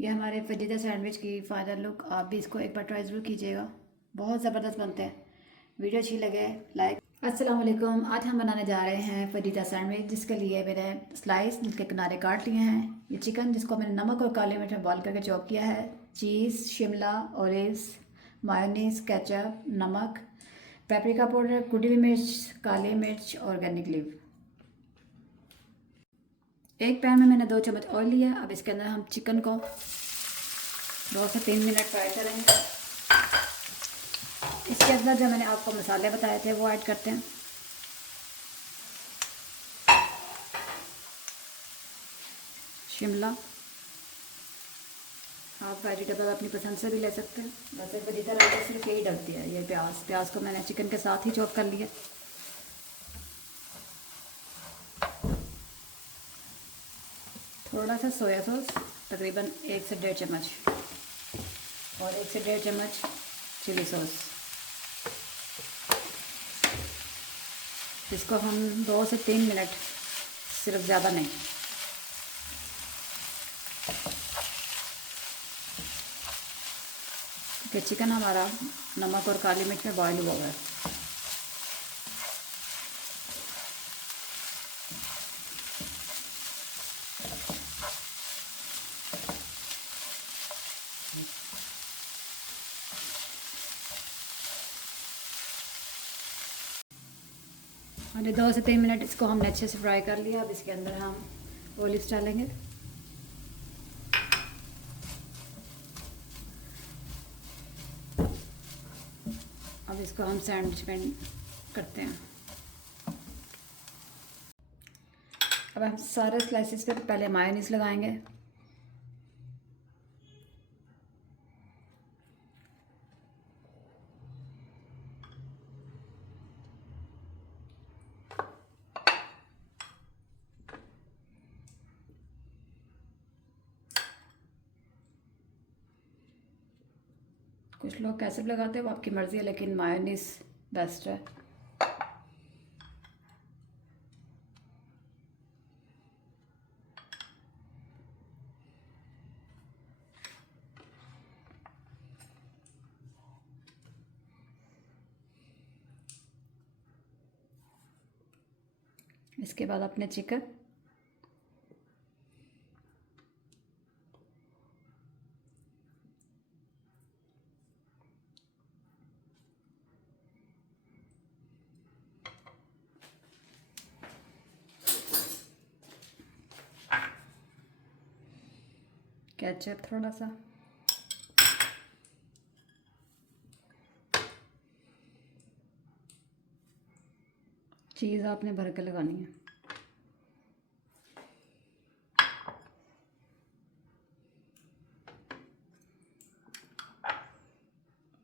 ये हमारे फजीदा सैंडविच की फाइनल लुक। आप भी इसको एक बार ट्राई ज़रूर कीजिएगा, बहुत ज़बरदस्त बनते हैं। वीडियो अच्छी लगे लाइक। अस्सलाम वालेकुम। आज हम बनाने जा रहे हैं फजीदा सैंडविच, जिसके लिए मैंने स्लाइस के किनारे काट लिए हैं। ये चिकन जिसको मैंने नमक और काली मिर्च में बॉईल करके चॉप किया है, चीज़, शिमला, ओलिव्स, मायोनीज, केचप, नमक, पेपरिका पाउडर, कुटी हुई मिर्च, काली मिर्च, ऑर्गेनिक लीव। एक पैन में मैंने 2 चम्मच ऑयल लिया। अब इसके अंदर हम चिकन को 2 से 3 मिनट फ्राई करेंगे। इसके अंदर जो मैंने आपको मसाले बताए थे वो ऐड करते हैं। शिमला, आप वेजिटेबल अपनी पसंद से भी ले सकते हैं, वैसे फजीदा राइस सिर्फ यही डलती है। ये प्याज को मैंने चिकन के साथ ही चॉप कर लिया। थोड़ा सा सोया सॉस, तकरीबन 1 से 1.5 चम्मच, और 1 से 1.5 चम्मच चिली सॉस। इसको हम 2 से 3 मिनट, सिर्फ ज़्यादा नहीं। कि चिकन हमारा नमक और काली मिर्च में बॉईल हुआ है। और 2 से 3 मिनट इसको हमने अच्छे से फ्राई कर लिया। अब इसके अंदर हम ओलिव्स डालेंगे। अब इसको हम सैंडविच में करते हैं। अब हम सारे स्लाइसेस पे पहले मायोनीज लगाएंगे। कुछ लोग कैसे भी लगाते हैं, वो आपकी मर्ज़ी है, लेकिन मायोनीज बेस्ट है। इसके बाद अपने चिकन, केचप थोड़ा सा, चीज़ आपने भर के लगानी है।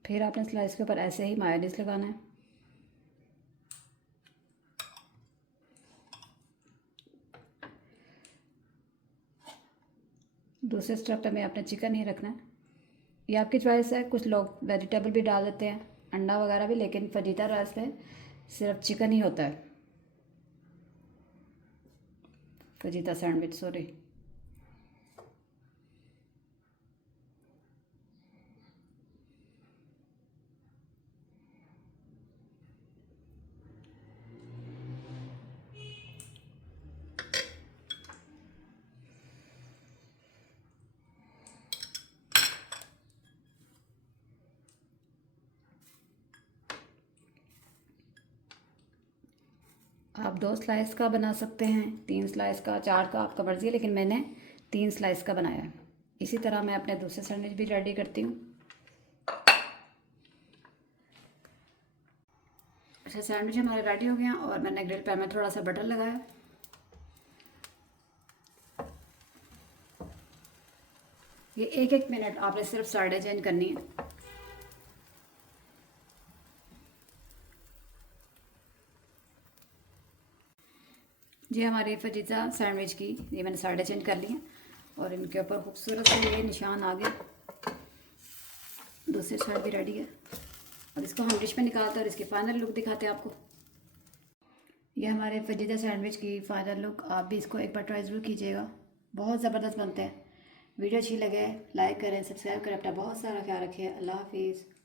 फिर आपने स्लाइस के ऊपर ऐसे ही मायोनीज लगाना है। दूसरे स्टेप पे में आपने चिकन ही रखना है। ये आपकी चॉइस है, कुछ लोग वेजिटेबल भी डाल देते हैं, अंडा वगैरह भी, लेकिन फजीदा राइस में सिर्फ चिकन ही होता है। फजीदा सैंडविच, सॉरी। आप 2 स्लाइस का बना सकते हैं, 3 स्लाइस का, 4 का, आपका मर्ज़ी है, लेकिन मैंने 3 स्लाइस का बनाया है। इसी तरह मैं अपने दूसरे सैंडविच भी रेडी करती हूँ। अच्छा, सैंडविच हमारे रेडी हो गए हैं और मैंने ग्रिल पैन में थोड़ा सा बटर लगाया। ये 1-1 मिनट आपने सिर्फ साइडें चेंज करनी है। जी, हमारे फजीदा सैंडविच की ये मैंने साइडें चेंज कर ली हैं और इनके ऊपर खूबसूरत से ये निशान आ गए। दूसरी साइड भी रेडी है। और इसको हम डिश में निकालते हैं और इसकी फाइनल लुक दिखाते हैं आपको। ये हमारे फजीदा सैंडविच की फाइनल लुक। आप भी इसको एक बार ट्राई ज़रूर कीजिएगा, बहुत ज़बरदस्त बनते हैं। वीडियो अच्छी लगे लाइक करें, सब्सक्राइब करें। अपना बहुत सारा ख्याल रखिए। अल्लाह हाफिज़।